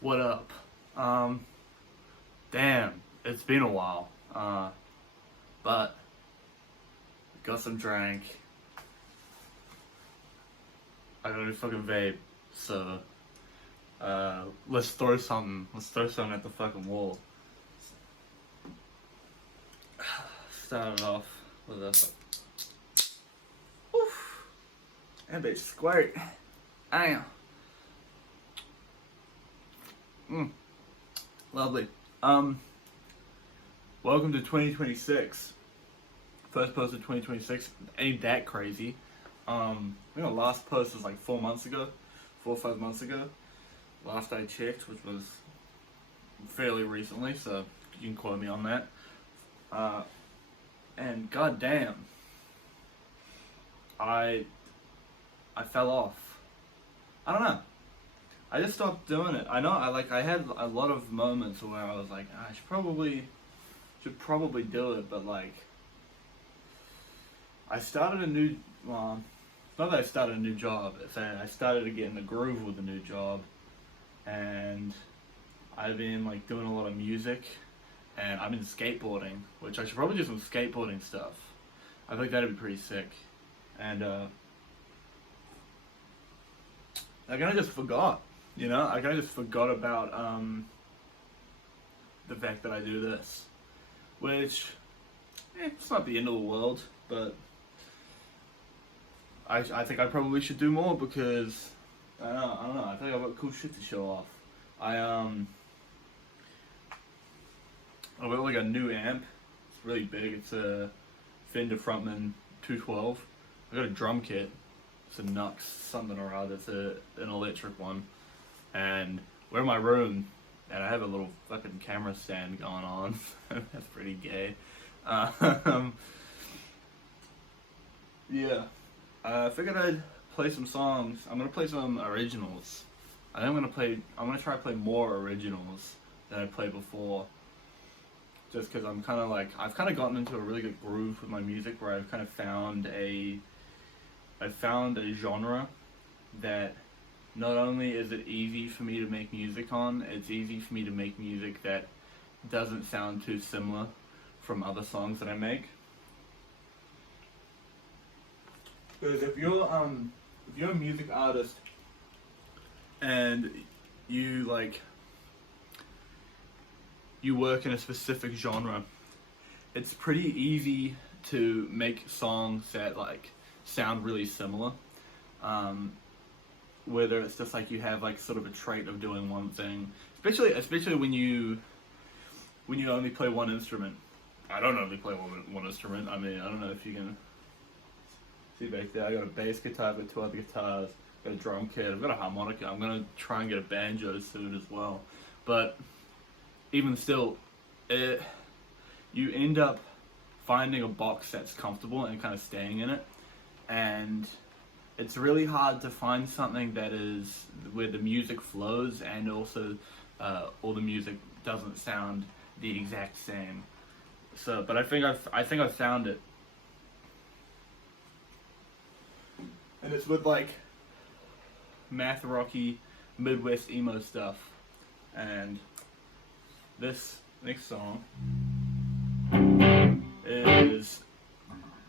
What up? Damn, it's been a while. But got some drink. I got a fucking vape, so let's throw something. Let's throw something at the fucking wall. Start it off with a oof, and bitch squirt. Damn. Lovely. Welcome to 2026. First post of 2026. Ain't that crazy. I think the last post was like 4 or 5 months ago. Last I checked, which was fairly recently, so you can quote me on that. And goddamn, I fell off. I don't know. I just stopped doing it. I know I had a lot of moments where I was like, I should probably do it, but like I started a new not that I started a new job, it's that I started to get in the groove with the new job, and I've been like doing a lot of music, and I've been skateboarding, which I should probably do some skateboarding stuff. I think that'd be pretty sick. And I kinda just forgot. I kind of just forgot about the fact that I do this, which it's not the end of the world, but I think I probably should do more because I don't know. I think I've got cool shit to show off. I've got like a new amp. It's really big. It's a Fender Frontman 212. I got a drum kit. It's a Nux something or other. It's an electric one. And we're in my room, and I have a little fucking camera stand going on. That's pretty gay. Yeah. I figured I'd play some songs. I'm gonna play some originals. I'm gonna try to play more originals than I played before. Just because I've kind of gotten into a really good groove with my music, where I've kind of found a genre that not only is it easy for me to make music on, it's easy for me to make music that doesn't sound too similar from other songs that I make. Because if you're a music artist and you work in a specific genre, it's pretty easy to make songs that like sound really similar. Whether it's just like you have like sort of a trait of doing one thing, especially when you only play one instrument. I don't only play one instrument. I mean, I don't know if you can see back there. I got a bass guitar, I've got 2 other guitars, got a drum kit, I've got a harmonica. I'm gonna try and get a banjo soon as well. But even still, you end up finding a box that's comfortable and kind of staying in it, and it's really hard to find something that is where the music flows and also all the music doesn't sound the exact same. So, but I think I've found it, and it's with like math rocky Midwest emo stuff. And this next song is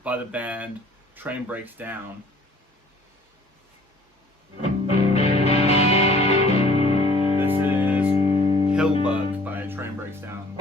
by the band Train Breaks Down. This is Hillbug by Train Breaks Down.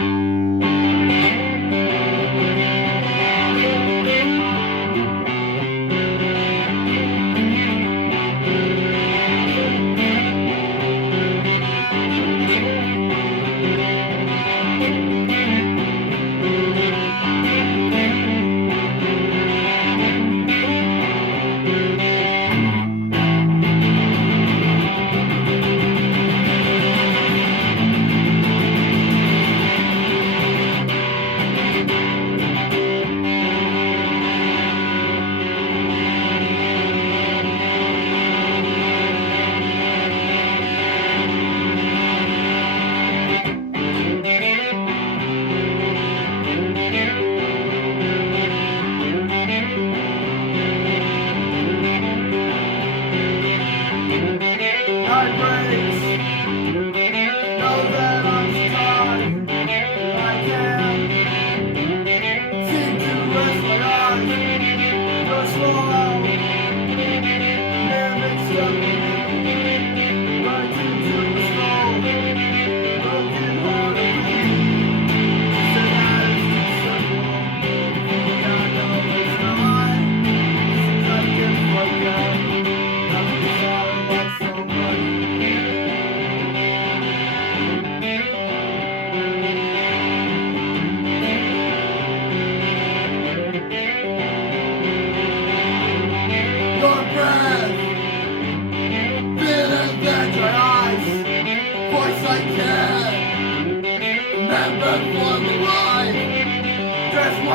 Heartbreaks.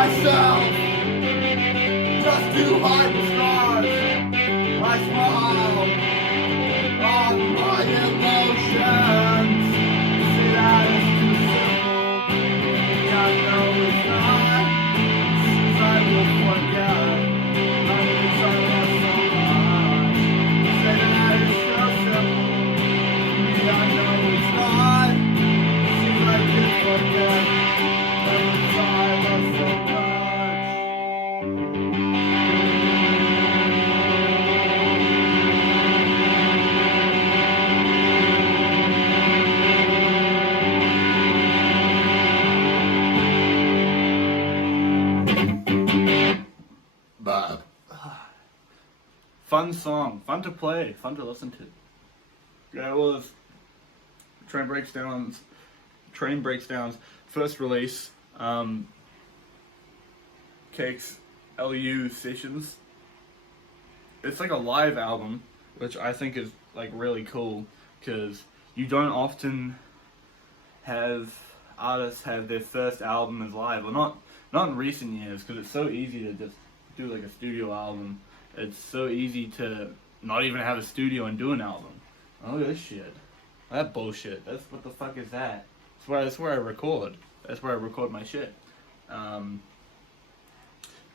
myself, just to hide the scars. I smile on my emotions. See that is too simple. I know it's not. Since I will forget. I'm inside myself. Say that it's so simple. I know it's not. Since I did forget. I'm inside myself. Fun song, fun to play, fun to listen to. Yeah, it was Train Breaks Down's first release, Cake's LU Sessions. It's like a live album, which I think is like really cool, because you don't often have artists have their first album as live, well not in recent years, because it's so easy to just do like a studio album. It's so easy to not even have a studio and do an album. Oh, this shit. That bullshit. That's what the fuck is that? That's where I record. That's where I record my shit. By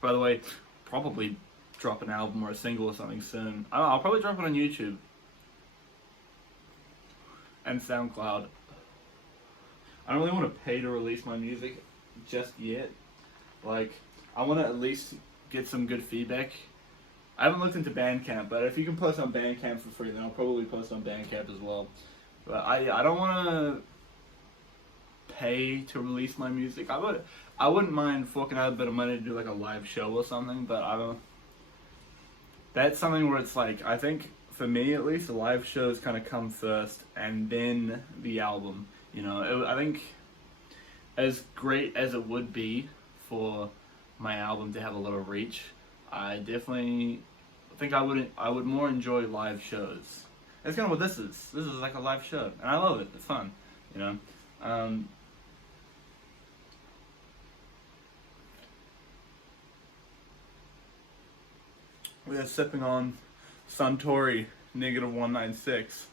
the way, probably drop an album or a single or something soon. I'll probably drop it on YouTube and SoundCloud. I don't really want to pay to release my music just yet. Like, I want to at least get some good feedback. I haven't looked into Bandcamp, but if you can post on Bandcamp for free, then I'll probably post on Bandcamp as well. But I don't want to pay to release my music. I wouldn't mind forking out a bit of money to do like a live show or something, but I don't. That's something where it's like, I think for me at least, the live shows kind of come first, and then the album. You know, I think as great as it would be for my album to have a little reach, I definitely think I would more enjoy live shows. That's kind of what this is. This is like a live show, and I love it. It's fun, you know. We are sipping on Suntory -196.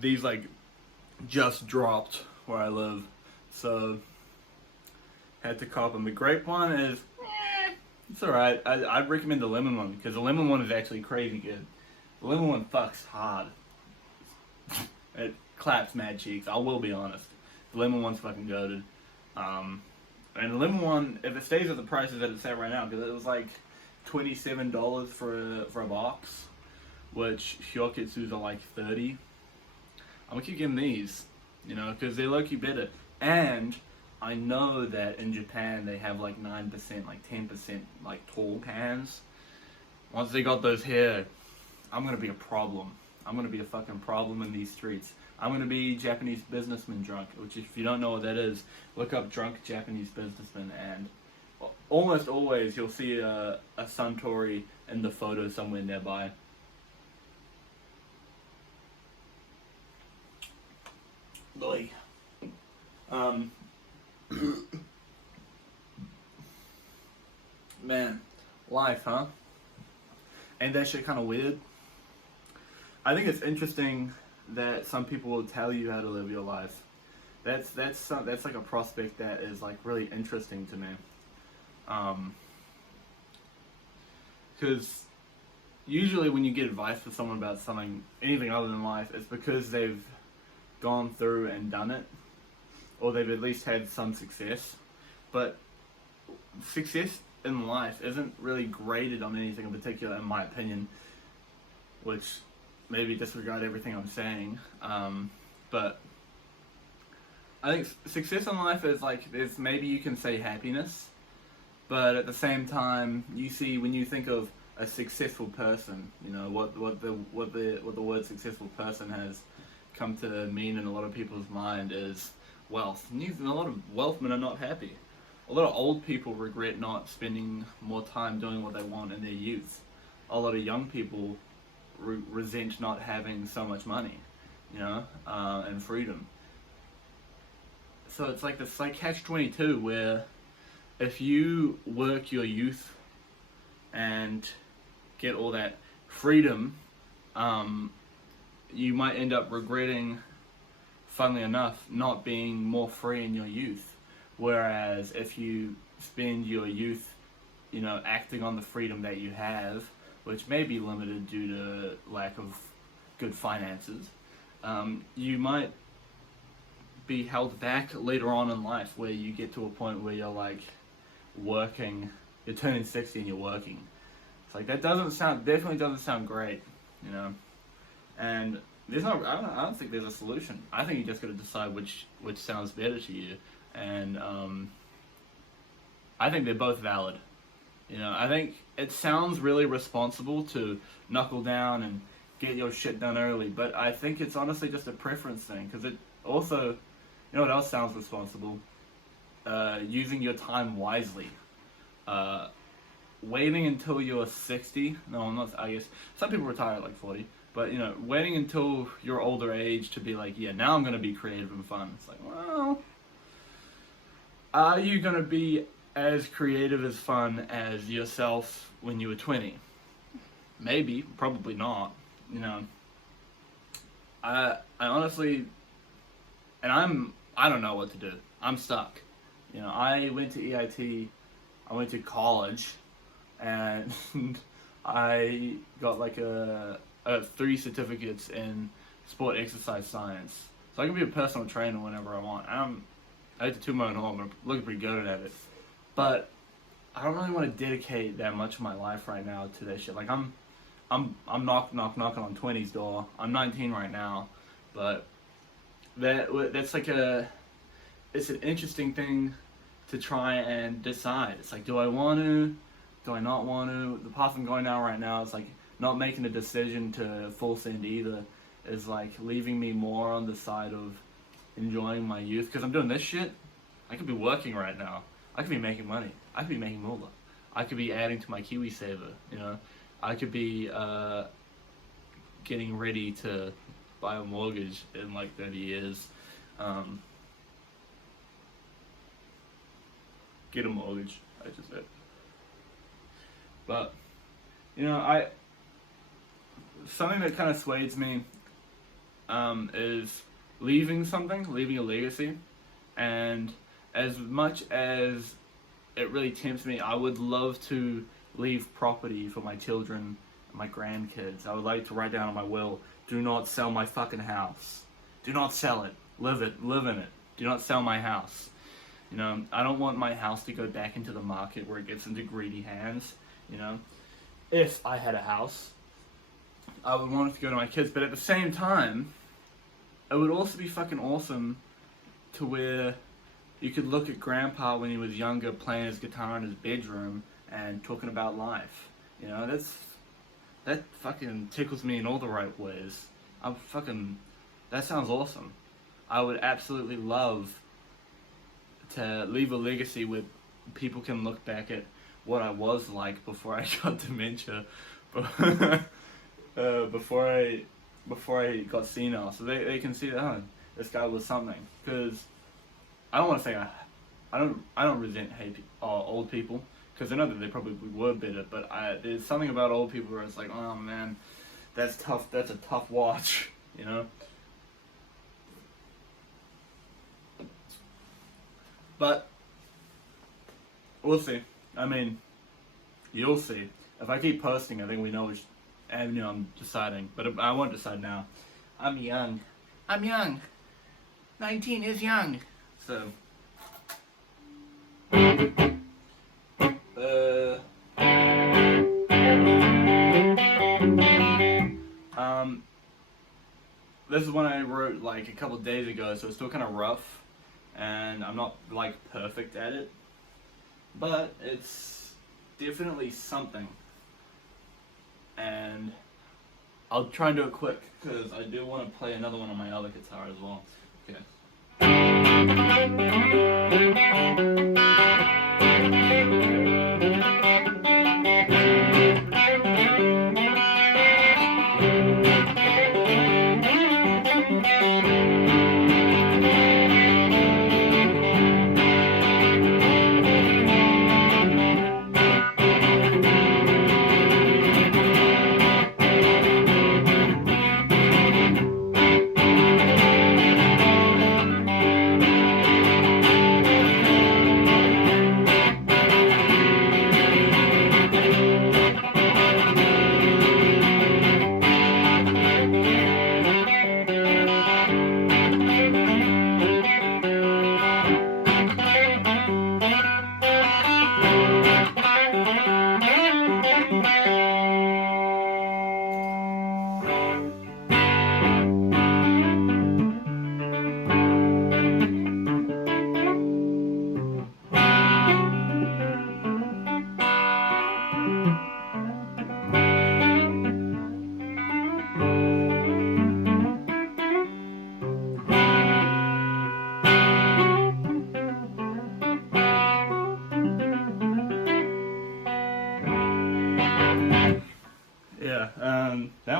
These like just dropped where I live, so had to cop them. The grape one is. It's alright. I'd recommend the lemon one, because the lemon one is actually crazy good. The lemon one fucks hard. It claps mad cheeks, I will be honest. The lemon one's fucking goated. And the lemon one, if it stays at the prices that it's at right now, because it was like $27 for a box, which Hyokitsu's are like $30. I'm gonna keep getting these, you know, because they're low-key better. And I know that in Japan they have like 9%, like 10% like tall cans. Once they got those here, I'm gonna be a problem. I'm gonna be a fucking problem in these streets. I'm gonna be Japanese businessman drunk, which if you don't know what that is, look up drunk Japanese businessman, and almost always you'll see a Suntory in the photo somewhere nearby. Boy. Man, life, huh? Ain't that shit kind of weird? I think it's interesting that some people will tell you how to live your life. That's like a prospect that is like really interesting to me. Because usually when you get advice from someone about something, anything other than life, it's because they've gone through and done it, or they've at least had some success. But success in life isn't really graded on anything in particular, in my opinion, which maybe disregard everything I'm saying. But I think success in life is like, there's maybe you can say happiness, but at the same time, you see, when you think of a successful person, you know what the word successful person has come to mean in a lot of people's mind is wealth. And a lot of wealthmen are not happy. A lot of old people regret not spending more time doing what they want in their youth. A lot of young people resent not having so much money, you know, and freedom. So it's like this like catch-22 where if you work your youth and get all that freedom, you might end up regretting, funnily enough, not being more free in your youth. Whereas if you spend your youth, acting on the freedom that you have, which may be limited due to lack of good finances, you might be held back later on in life, where you get to a point where you're like working, you're turning 60 and you're working. It's like, that definitely doesn't sound great, and I don't think there's a solution. I think you just got to decide which sounds better to you, and I think they're both valid. I think it sounds really responsible to knuckle down and get your shit done early, but I think it's honestly just a preference thing, because it also, what else sounds responsible? Using your time wisely. Waiting until you're 60, no, I'm not, I guess, some people retire at like 40, but, waiting until your older age to be like, yeah, now I'm going to be creative and fun. It's like, well, are you going to be as creative as fun as yourself when you were 20? Maybe, probably not, I honestly, and I don't know what to do. I'm stuck. I went to EIT, I went to college, and I got like a 3 certificates in sport exercise science. So I can be a personal trainer whenever I want. I had to toot my own horn, I'm looking pretty good at it. But I don't really want to dedicate that much of my life right now to that shit. Like I'm knocking on 20's door. I'm 19 right now, but that's like it's an interesting thing to try and decide. It's like, do I want to? Do I not want to? The path I'm going down right now is like not making a decision to full send either. Is like leaving me more on the side of enjoying my youth, because I'm doing this shit. I could be working right now. I could be making money. I could be making moolah. I could be adding to my Kiwi saver. I could be getting ready to buy a mortgage in like 30 years. Get a mortgage, I just said. But, something that kind of sways me is leaving a legacy. And as much as it really tempts me, I would love to leave property for my children and my grandkids. I would like to write down on my will, do not sell my fucking house. Do not sell it. Live in it. Do not sell my house. I don't want my house to go back into the market where it gets into greedy hands. If I had a house, I would want it to go to my kids, but at the same time, it would also be fucking awesome to where you could look at Grandpa when he was younger playing his guitar in his bedroom and talking about life. That fucking tickles me in all the right ways. That sounds awesome. I would absolutely love to leave a legacy where people can look back at what I was like before I got dementia, before I got senile, so they can see that, oh, this guy was something. Because I don't want to say I don't hate old people, because I know that they probably were better, but there's something about old people where it's like, oh man, that's tough. That's a tough watch, But we'll see. I mean, you'll see. If I keep posting, I think we know which avenue I'm deciding. But I won't decide now. I'm young. 19 is young. So. This is one I wrote like a couple days ago, so it's still kind of rough. And I'm not like perfect at it, but it's definitely something. And I'll try and do it quick, because I do want to play another one on my other guitar as well. Okay.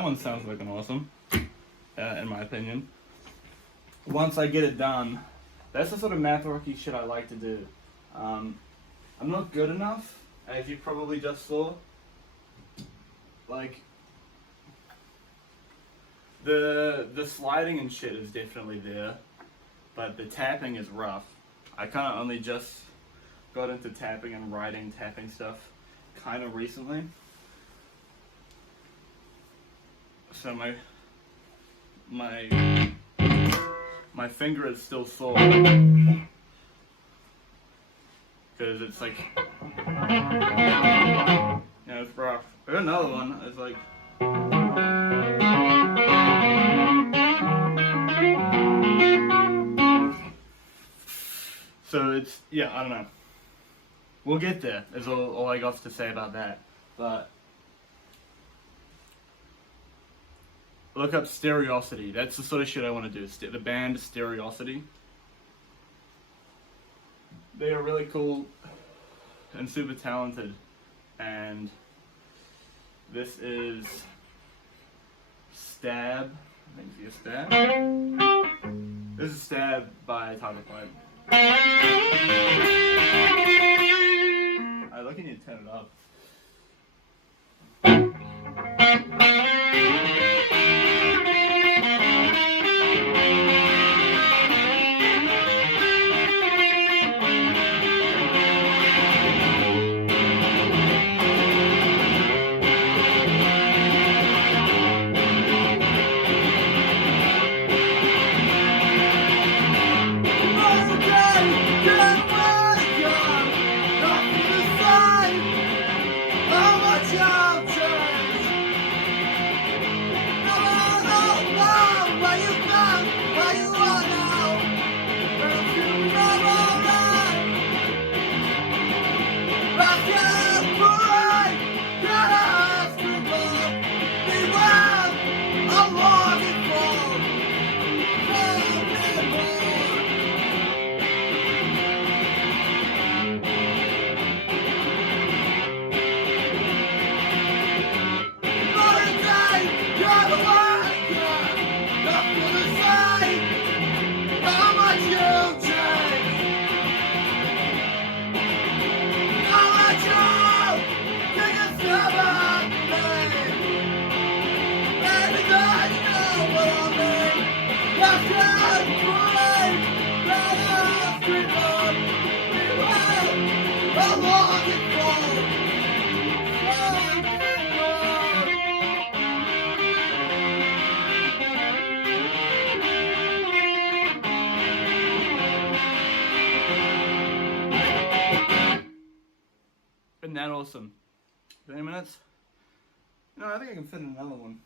one sounds like an awesome, in my opinion. Once I get it done, that's the sort of math-worky shit I like to do. I'm not good enough, as you probably just saw. Like, the sliding and shit is definitely there, but the tapping is rough. I kind of only just got into tapping and writing tapping stuff kind of recently. So my finger is still sore because it's like, it's rough. There's another one. It's like, so it's, I don't know. We'll get there. Is all I got to say about that. But look up Stereosity. That's the sort of shit I want to do. The band Stereosity. They are really cool and super talented. And this is Stab. I think it's Stab. This is Stab by Tiger Pipe. I look, you need to turn it up. Isn't that awesome? 20 minutes? No, I think I can fit in another one.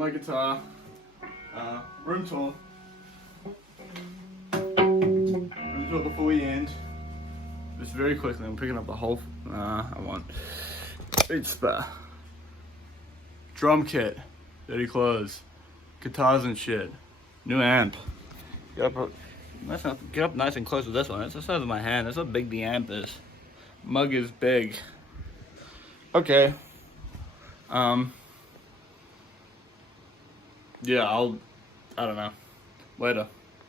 my guitar. Room tour. Room tour before we end. Just very quickly, I'm picking up the whole. I want. It's the drum kit, dirty clothes, guitars and shit, new amp. Get up nice and close with this one. It's the size of my hand. That's how big the amp is. Mug is big. Okay. Yeah, I don't know. Later.